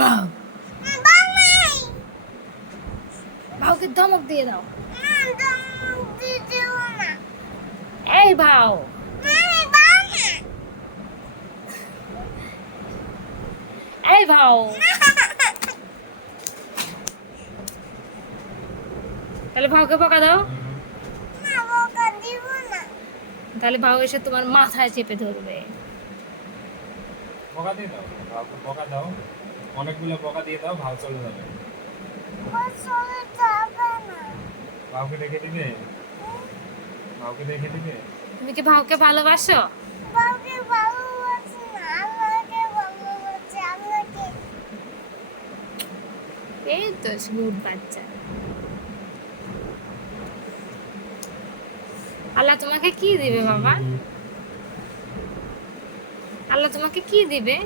ভাও বাউ নাই। ভাওকে ধমক দিয়ে দাও। ধমক দিও না। এই ভাও, বাউ না। এই ভাও। তাহলে ভাওকে বকা দাও। না বকা দিব না। তাহলে ভাও এসে তোমার মাথায় চেপে ধরবে। বকা দিয়ে দাও, ভাউকে বকা দাও, অনেকগুলো বকা দিয়ে দাও, ভাউ চলে যাবে। চলে যাবে না। ভাউকে রেখে দিবে, ভাউকে রেখে দিবে। তুমি কি ভাওকে ভালোবাসো? বাউকে ভালোবাসি না, আল্লাহকে ভালোবাসি, আল্লাহকে। এই তো গুড বাচ্চা। আল্লাহ তোমাকে কি দিবে বাবা? আল্লাহ তোমাকে কি দিবে?